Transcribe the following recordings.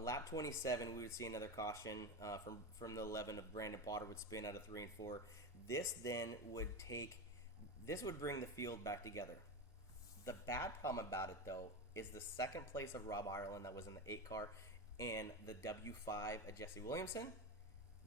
On lap 27, we would see another caution from the 11 of Brandon Potter would spin out of 3 and 4. This then would bring the field back together. The bad problem about it, though, is the second place of Rob Ireland that was in the 8 car and the W5 of Jesse Williamson,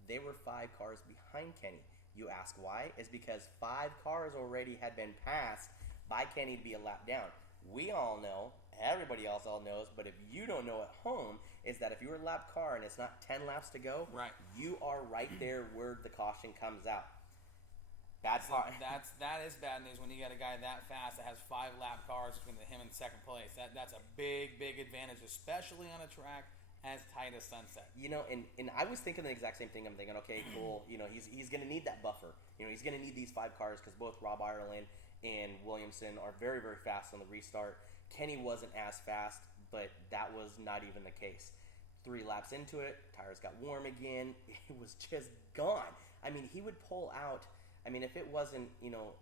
they were 5 cars behind Kenny. You ask why? It's because 5 cars already had been passed by Kenny to be a lap down. We all know, everybody else all knows, but if you don't know at home, is that if you're a lap car and it's not 10 laps to go, right, you are right there where the caution comes out. That is bad news when you got a guy that fast that has 5 lap cars between him and second place. That's a big advantage, especially on a track as tight as Sunset. And I was thinking the exact same thing. I'm thinking, okay, cool. He's going to need that buffer. He's going to need these 5 cars because both Rob Ireland and Williamson are very, very fast on the restart. Kenny wasn't as fast, but that was not even the case. 3 laps into it, tires got warm again. It was just gone. I mean, he would pull out. I mean, if it wasn't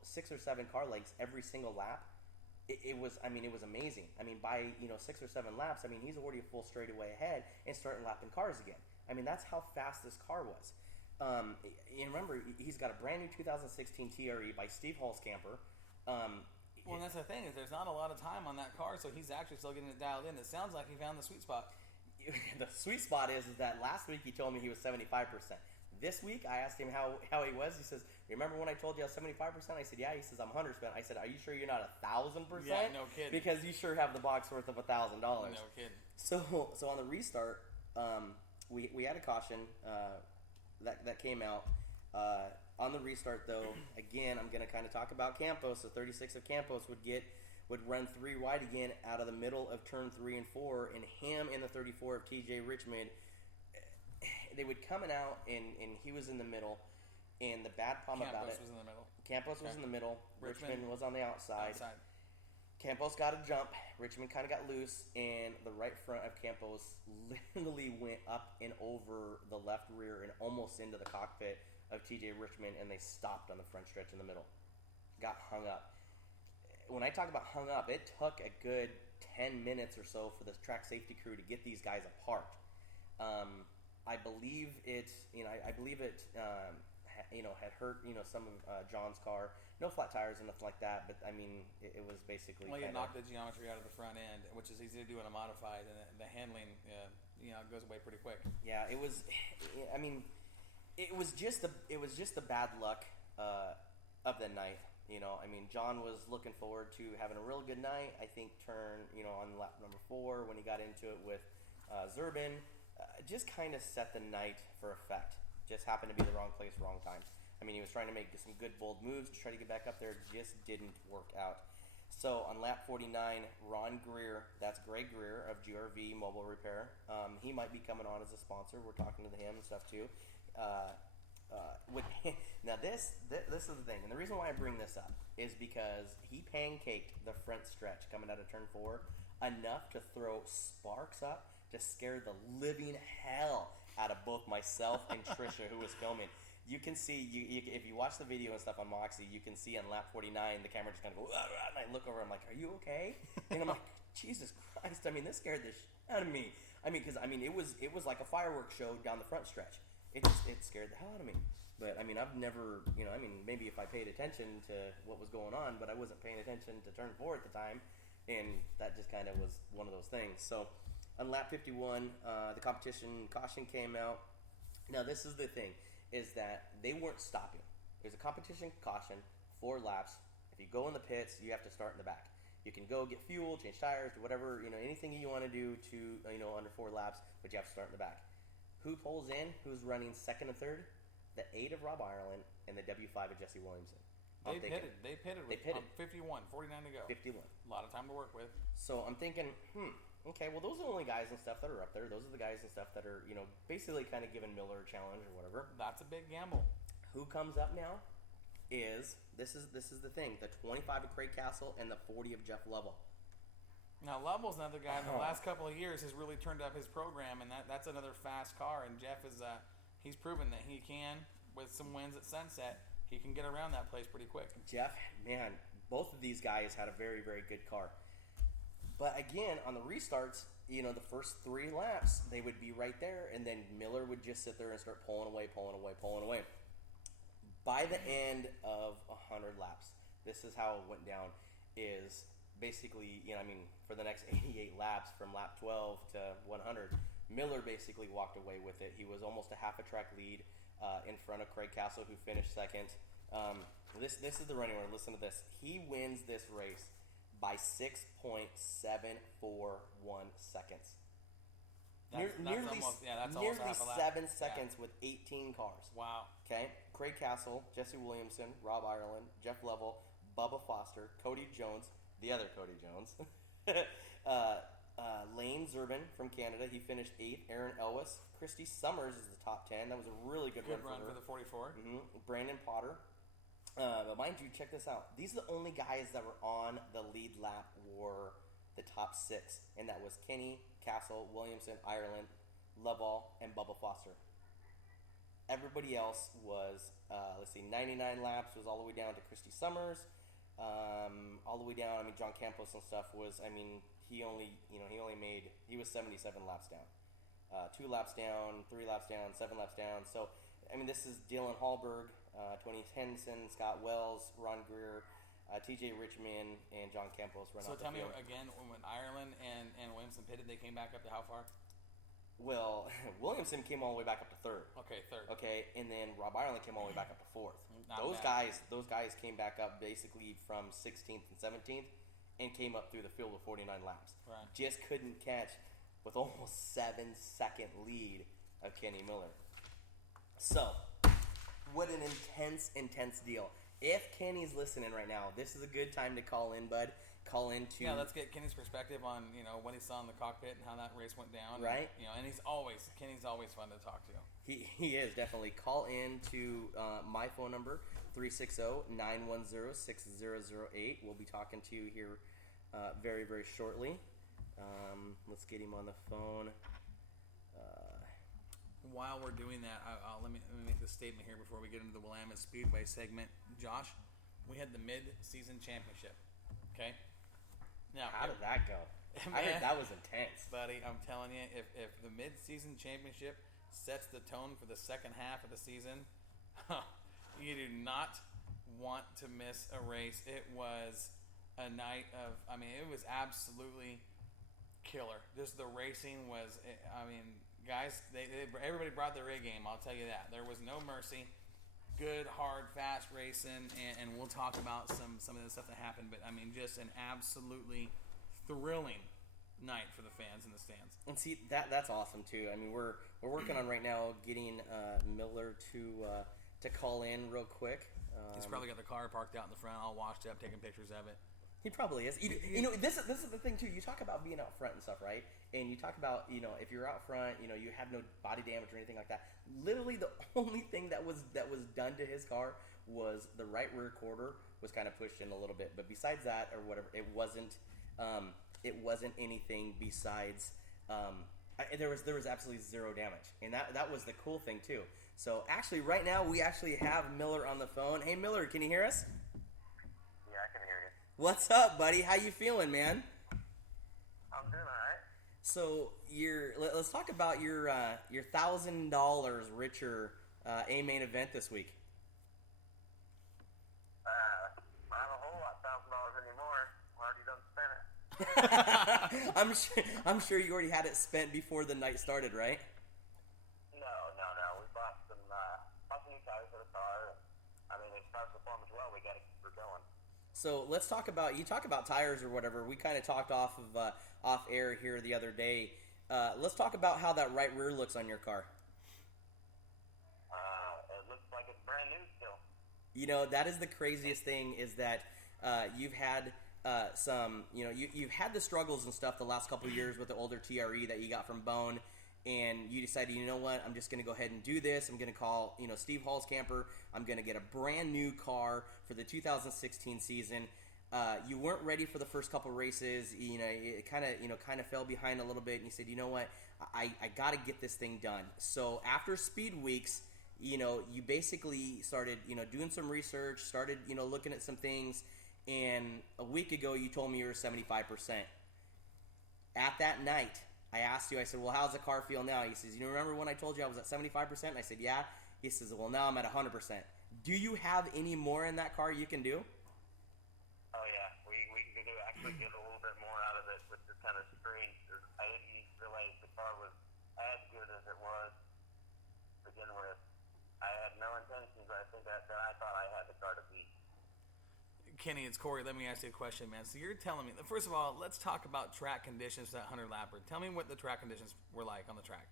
6 or 7 car lengths every single lap, it was amazing. I mean, by 6 or 7 laps, I mean he's already a full straightaway ahead and starting lapping cars again. I mean, that's how fast this car was. And remember, he's got a brand new 2016 TRE by Steve Holzkamper. Well, and that's the thing is there's not a lot of time on that car, so he's actually still getting it dialed in. It sounds like he found the sweet spot. The sweet spot is that last week he told me he was 75%. This week, I asked him how he was. He says, remember when I told you I was 75%? I said, yeah. He says, I'm 100%. I said, are you sure you're not 1,000%? Yeah, no kidding. Because you sure have the box worth of $1,000. No kidding. So on the restart, we had a caution that came out. On the restart, though, again, I'm going to kind of talk about Campos. The 36 of Campos would run 3 wide again out of the middle of turn 3 and 4, and him in the 34 of TJ Richmond. They would coming out, and he was in the middle. And the bad problem about it... Campos was in the middle. Campos was in the middle. Richmond was on the outside. Campos got a jump. Richmond kind of got loose. And the right front of Campos literally went up and over the left rear and almost into the cockpit of TJ Richmond. And they stopped on the front stretch in the middle. Got hung up. When I talk about hung up, it took a good 10 minutes or so for the track safety crew to get these guys apart. I believe it had hurt some of John's car. No flat tires or nothing like that, but I mean it was basically. Well, you knocked the geometry out of the front end, which is easy to do in a modified, and the handling goes away pretty quick. Yeah, it was. I mean, it was just the bad luck of the night. I mean, John was looking forward to having a real good night. I think on lap number 4 when he got into it with Zerbin. Just kind of set the night for effect. Just happened to be the wrong place, wrong time. I mean, he was trying to make some good, bold moves to try to get back up there. Just didn't work out. So on lap 49, Ron Greer, that's Greg Greer of GRV Mobile Repair. He might be coming on as a sponsor. We're talking to him and stuff too. Now this is the thing, and the reason why I bring this up is because he pancaked the front stretch coming out of turn 4 enough to throw sparks up. Just scared the living hell out of both myself and Trisha, who was filming. You can see, if you watch the video and stuff on Moxie, you can see on lap 49, the camera just kind of goes, and I look over, I'm like, are you okay? And I'm like, Jesus Christ, I mean, this scared the shit out of me. I mean, because, it was like a fireworks show down the front stretch. It scared the hell out of me. But, I've never, maybe if I paid attention to what was going on, but I wasn't paying attention to turn 4 at the time, and that just kind of was one of those things. So, on lap 51, the competition caution came out. Now, this is the thing, is that they weren't stopping. There's a competition caution, 4 laps. If you go in the pits, you have to start in the back. You can go get fuel, change tires, do whatever, anything you want to do to, under 4 laps, but you have to start in the back. Who pulls in? Who's running second and third? The 8 of Rob Ireland and the W5 of Jesse Williamson. They pitted with 51, 49 to go. 51. A lot of time to work with. So I'm thinking, okay, well, those are the only guys and stuff that are up there. Those are the guys and stuff that are, basically kind of giving Miller a challenge or whatever. That's a big gamble. Who comes up now is, this is the thing, the 25 of Craig Castle and the 40 of Jeff Lovell. Now, Lovell's another guy in the last couple of years has really turned up his program, and that's another fast car. And Jeff is, he's proven that he can, with some wins at Sunset, he can get around that place pretty quick. Jeff, man, both of these guys had a very, very good car. But again, on the restarts, the first 3 laps, they would be right there, and then Miller would just sit there and start pulling away. By the end of 100 laps, this is how it went down, is basically, for the next 88 laps from lap 12 to 100, Miller basically walked away with it. He was almost a half a track lead in front of Craig Castle, who finished second. This is the running order. Listen to this. He wins this race by 6.741 seconds. That's nearly almost half a lap. 7 seconds with 18 cars. Wow. Okay, Craig Castle, Jesse Williamson, Rob Ireland, Jeff Lovell, Bubba Foster, Cody Jones, the other Cody Jones, Lane Zerben from Canada, he finished 8th. Aaron Elwes, Christy Summers is the top 10. That was a really good run for the 44. Brandon Potter. But mind you, check this out. These are the only guys that were on the lead lap were the top 6, and that was Kenny, Castle, Williamson, Ireland, Lovell, and Bubba Foster. Everybody else was, 99 laps was all the way down to Christy Summers. All the way down, John Campos and stuff was, he was 77 laps down. 2 laps down, 3 laps down, 7 laps down. So, this is Dylan Hallberg, Tony Henson, Scott Wells, Ron Greer, TJ Richmond, and John Campos run So off the tell me field. again, when Ireland and Williamson pitted, they came back up to how far? Well, Williamson came all the way back up to 3rd. Okay, 3rd. Okay, and then Rob Ireland came all the way back up to 4th. Those guys came back up basically from 16th and 17th and came up through the field with 49 laps. Right. Just couldn't catch with almost 7-second lead of Kenny Miller. So, what an intense deal. If Kenny's listening right now, this is a good time to call in, bud. Call in to... Yeah, let's get Kenny's perspective on, what he saw in the cockpit and how that race went down. Right. And Kenny's always fun to talk to. He is, definitely. Call in to my phone number, 360-910-6008. We'll be talking to you here very, very shortly. Let's get him on the phone. While we're doing that, let me make this statement here before we get into the Willamette Speedway segment. Josh, we had the mid-season championship. Okay? Now, how did that go? I heard that was intense. Buddy, I'm telling you, if the mid-season championship sets the tone for the second half of the season, you do not want to miss a race. It was a night of, it was absolutely killer. Just the racing was, guys, everybody brought their A game, I'll tell you that. There was no mercy. Good, hard, fast racing, and we'll talk about some of the stuff that happened, but just an absolutely thrilling night for the fans in the stands. And see, that's awesome too. We're working on right now getting Miller to call in real quick. He's probably got the car parked out in the front, all washed up, taking pictures of it. He probably is. This is the thing too. You talk about being out front and stuff, right? And you talk about, if you're out front, you have no body damage or anything like that. Literally, the only thing that was done to his car was the right rear quarter was kind of pushed in a little bit. But besides that, or whatever, it wasn't anything besides. There was absolutely zero damage, and that was the cool thing too. So actually, right now we actually have Miller on the phone. Hey, Miller, can you hear us? Yeah, I can hear you. What's up, buddy? How you feeling, man? I'm doing all right. So let's talk about your $1,000 richer A main event this week. I have a whole lot $1,000 anymore. I already done spent it. I'm sure you already had it spent before the night started, right? No. We bought some new tires for the car. It starts performing well. We got to keep her going. So let's talk about tires or whatever. We kind of talked off air here the other day. Let's talk about how that right rear looks on your car. It looks like it's brand new still. That is the craziest thing is that you've had you've had the struggles and stuff the last couple of years with the older TRE that you got from Bone, and you decided, you know what, I'm just going to go ahead and do this. I'm going to call, Steve Hall's camper. I'm going to get a brand new car for the 2016 season. You weren't ready for the first couple races. It kind of fell behind a little bit, and you said, you know what, I got to get this thing done. So after Speed Weeks, you basically started, doing some research, started, looking at some things, and a week ago you told me you were 75%. At that night, I asked you, I said, well, how's the car feel now? He says, you remember when I told you I was at 75%? And I said, yeah. He says, well, now I'm at 100%. Do you have any more in that car you can do? Oh yeah, we can do actually get a little bit more out of it, which is kind of strange. I didn't realize the car was as good as it was to begin with. I had no intentions. I think that I thought I had the car to beat. Kenny, it's Corey. Let me ask you a question, man. So you're telling me, first of all, let's talk about track conditions for that 100 lapper. Tell me what the track conditions were like on the track.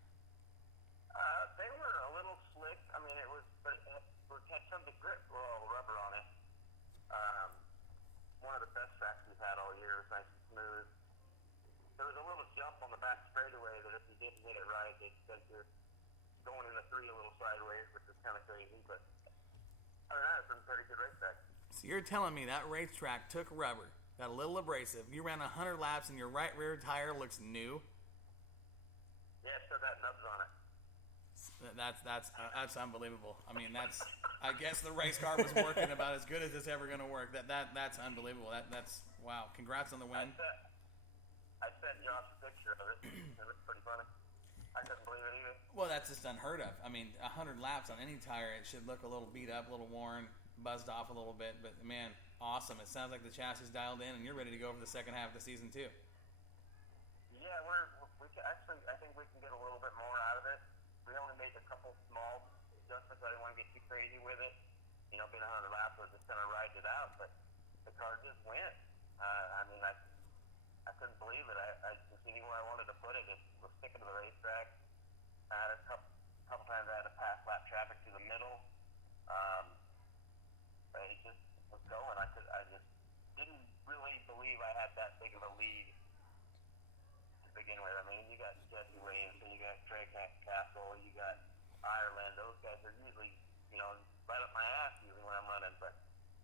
They were a little slick. I mean, but it had some of the grip rubber on it. One of the best tracks we've had all year. It was nice and smooth. There was a little jump on the back straightaway that if you didn't hit it right, it said you're going in the 3 a little sideways, which is kind of crazy. But other than that, it's been a pretty good racetrack. So you're telling me that racetrack took rubber, got a little abrasive. You ran 100 laps and your right rear tire looks new. Yeah, it still got nubs on it. That's unbelievable. I mean, I guess the race car was working about as good as it's ever going to work. That's unbelievable. That's wow. Congrats on the win. I sent Josh a picture of it. It was pretty funny. I couldn't believe it either. Well, that's just unheard of. I mean, 100 laps on any tire, it should look a little beat up, a little worn, buzzed off a little bit. But man, awesome. It sounds like the chassis is dialed in, and you're ready to go for the second half of the season too. Yeah, we actually, I think we can get a little bit more out of it. We only made a couple small adjustments. I didn't want to get too crazy with it. Being 100 laps, I was just going to ride it out. But the car just went. I mean, I couldn't believe it. I just anywhere I wanted to put it, it was sticking to the racetrack. I had a couple times I had to pass lap traffic to the middle. But it just was going. I just didn't really believe I had that big of a lead to begin with. I mean, you got Jesse Williamson, you got Craig Castle, you got Ireland. Those guys are usually, right up my ass usually when I'm running. But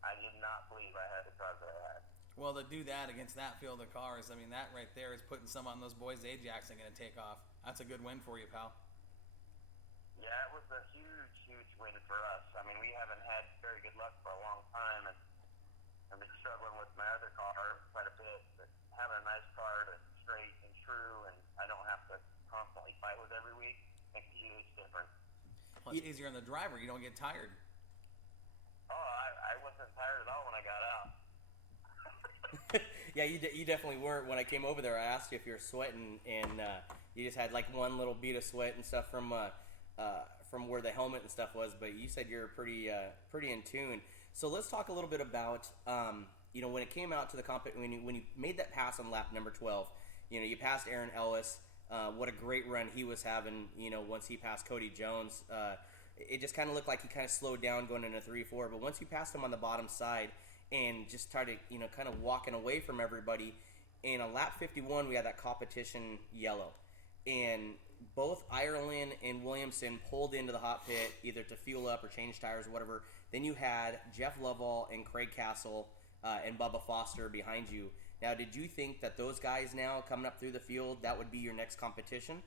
I did not believe I had the cars that I had. Well, to do that against that field of cars, I mean, that right there is putting some on those boys' Ajax ain't going to take off. That's a good win for you, pal. Yeah, it was a huge, huge win for us. I mean, we haven't had very good luck for a long time, and I've been struggling with my other car quite a bit. But having a nice car that's straight and true, and I don't have to constantly fight with every week, makes a huge difference. Well, it's easier on the driver. You don't get tired. Oh, I wasn't tired at all when I got out. Yeah, you definitely weren't. When I came over there, I asked you if you were sweating, and you just had like one little bead of sweat and stuff from where the helmet and stuff was. But you said you're pretty in tune. So let's talk a little bit about when it came out to the when you made that pass on lap number 12. You passed Aaron Ellis. What a great run he was having. Once he passed Cody Jones, it just kind of looked like he kind of slowed down going into 3-4. But once you passed him on the bottom side and just started, kind of walking away from everybody. And on lap 51, we had that competition yellow. And both Ireland and Williamson pulled into the hot pit either to fuel up or change tires or whatever. Then you had Jeff Lovell and Craig Castle and Bubba Foster behind you. Now, did you think that those guys now coming up through the field, that would be your next competition?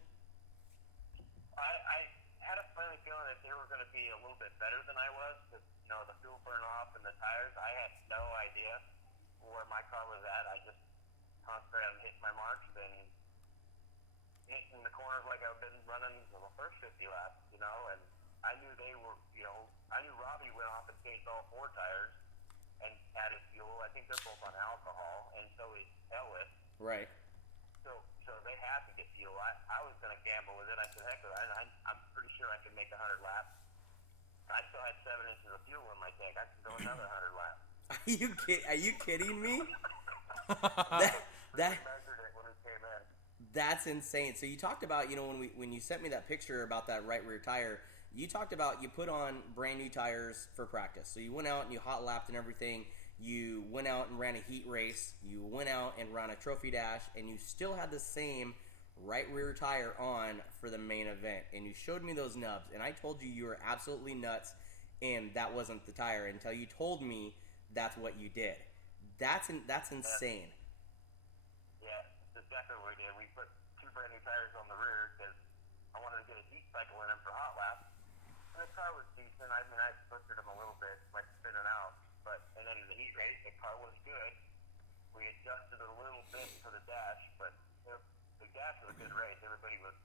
I had a funny feeling that they were going to be a little bit better than I was because, the fuel burn off and the tires. I had no idea where my car was at. I just concentrated on hitting my marks and hitting the corners like I've been running the first 50 laps, and I knew they were, I knew Robbie went off and changed all 4 tires and added fuel. I think they're both on alcohol, and so is Ellis. Right. So they had to get fuel. I was going to gamble with it. I said, heck, I'm pretty sure I can make 100 laps. I still had 7 inches of fuel in my tank. I can go another 100 laps. Are you kidding me? that measured it when we came in. That's insane. So you talked about, when you sent me that picture about that right rear tire, you talked about you put on brand new tires for practice. So you went out and you hot lapped and everything. You went out and ran a heat race. You went out and ran a trophy dash, and you still had the same right rear tire on for the main event. And you showed me those nubs, and I told you were absolutely nuts, and that wasn't the tire until you told me that's what you did. That's insane. Yeah, that's exactly what we did. We put 2 brand new tires on the rear because I wanted to get a heat cycle in them for hot laps. And the car was decent. I mean, I twisted them a little bit, like spinning out. And then in the heat race, the car was good. We adjusted it a little bit for the dash, but good race. Everybody was